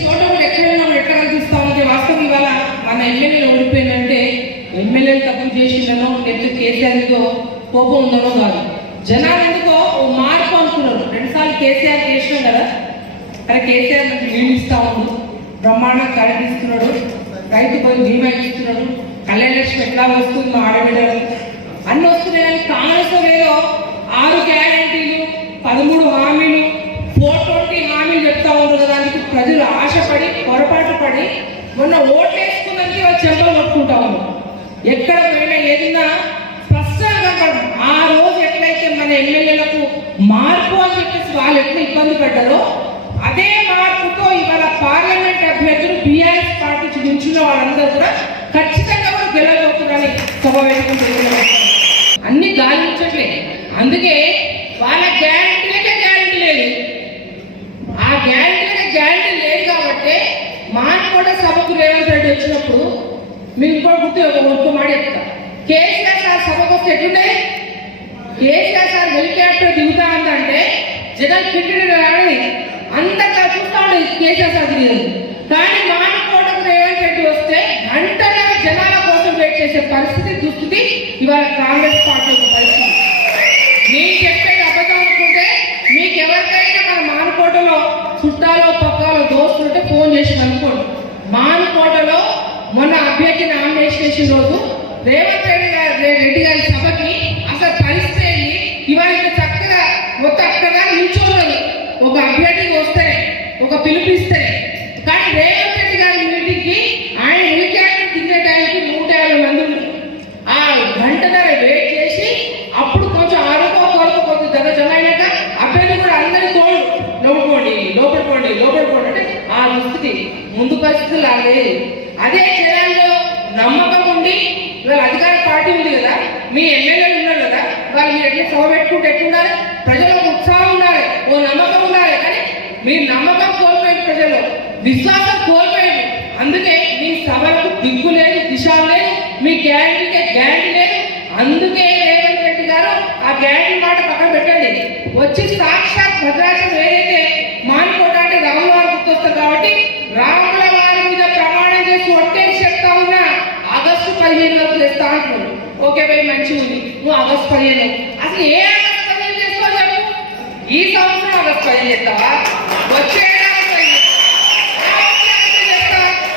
చోట కూడా ఎక్కడ ఉన్నప్పుడు ఎక్కడ కనిపిస్తా ఉంది వాస్తవం ఇవాళ మన ఎమ్మెల్యేలు ఓడిపోయిందంటే ఎమ్మెల్యేలు తప్పు చేసిందనో లేకపోతే కేసీఆర్తో కోపం ఉందనో కాదు. జనాలు ఎందుకో ఓ మార్పు అనుకున్నారు. రెండుసార్లు కేసీఆర్ చేసినాం కదా? అరే కేసీఆర్ మనకి నీళ్ళు ఇస్తా ఉండు బ్రహ్మాండంగా కరెంట్ ఇస్తున్నాడు రైతు పోయి బీమా ఇస్తున్నాడు. కళ్యాణ లక్ష్మి ఎట్లా వస్తుంది మా ఆడబిడ్డలు? అన్నీ వస్తున్నాయి కానీ కాంగ్రెస్ లేదో ఆరు గ్యారంటీలు పదమూడు హామీలు ప్రజలు పొరపాటు పడి మొన్న ఓట్లు వేసుకున్నది చెంపలు కొట్టుకుంటా ఉన్నాం. ఎక్కడ పోయినా ఏదైనా స్పష్టంగా ఆ రోజు ఎట్లయితే మన ఎమ్మెల్యేలకు మార్పు అని చెప్పేసి వాళ్ళు ఎట్లా ఇబ్బంది పడ్డారో అదే మార్పుతో ఇవాళ పార్లమెంట్ అభ్యర్థులు బీఆర్ఎస్ పార్టీ నుంచి నిల్చున్న వాళ్ళందరూ కూడా ఖచ్చితంగా కూడా గెలవబోతున్నారని సభ వేసుకుంటున్నారు అన్ని గాలి ముచ్చట్లే అందుకే వాళ్ళ గ్యారంటీలకే గ్యారంటీ లేదు ఆ గ్యారంటీలకే గ్యారంటీ లేదు కాబట్టి మానకోట సభకు రేవంత్ రెడ్డి వచ్చినప్పుడు మీకు ఇంకో గుర్తు ఒక ఒక్క మాట చెప్తా. కేసీఆర్ సార్ సభకు వస్తే ఎట్లుండే? కేసీఆర్ సార్ హెలికాప్టర్ దిగుతా ఉందంటే జగన్ కిట్టి రాని అంతగా చూస్తా ఉండేది కేసీఆర్ సార్ దిగేది కానీ మానకోటకు రేవంత్ రెడ్డి వస్తే గంటగా జనాల కోసం వెయిట్ చేసే పరిస్థితి దుస్థితి ఇవాళ కాంగ్రెస్ పార్టీ యొక్క పరిస్థితి. నేను చెప్పేది అబద్ధం అనుకుంటే మీకు ఎవరికైనా మన మానకోటలో చుట్టాలు ఉంటే అనుకోండి. చేసి కనుక్కోండి మానుకోటలో మొన్న అభ్యర్థి నామినేషన్ చేసిన రోజు రేవంత్ రెడ్డి గారి రెడ్డి గారి సభకి అసలు పరిస్థితి ఇవాళ చక్కగా ఒక అక్కడ నిల్చోలేదు ఒక అభ్యర్థికి వస్తే ఒక పిలిపిస్తే కానీ రేవంత్ పరిస్థితి ముందు పరిస్థితులు లేదు అదే జనాల్లో నమ్మకం ఉండి ఇవాళ అధికార పార్టీ ఉంది కదా మీ ఎమ్మెల్యేలు ఉన్నారు కదా వాళ్ళు మీరు ఎట్లా సభ పెట్టుకుంటే ఎట్లుండాలి? ప్రజలకు ఉత్సాహం ఉండాలి ఓ నమ్మకం ఉండాలి. కానీ మీ నమ్మకం కోల్పోయిన ప్రజలు విశ్వాసం కోల్పోయారు అందుకే మీ సభలకు దిగ్గు లేదు దిశ లేదు మీ గ్యారంటీకే గ్యారంటీ లేదు. అందుకే రేవంత్ రెడ్డి గారు ఆ గ్యారంటీ మాట పక్కన పెట్టండి. వచ్చి సాక్షాత్ భద్రాచలం ఏదైతే మానుకోట అంటే రాముల వారు గుర్తొస్తారు కాబట్టి రాముల వారి మీద ప్రమాణం చేసి ఒట్టేసి చెప్తా ఉన్నా ఆగస్టు పదిహేను వరకు చేస్తా అంటున్నారు ఓకే పోయి మంచిగా ఉంది నువ్వు ఆగస్టు పదిహేను అసలు ఏ ఆగస్టు పదిహేను చేసుకోవాలి ఈ సంవత్సరం ఆగస్టు పదిహేను చేస్తావా? వచ్చే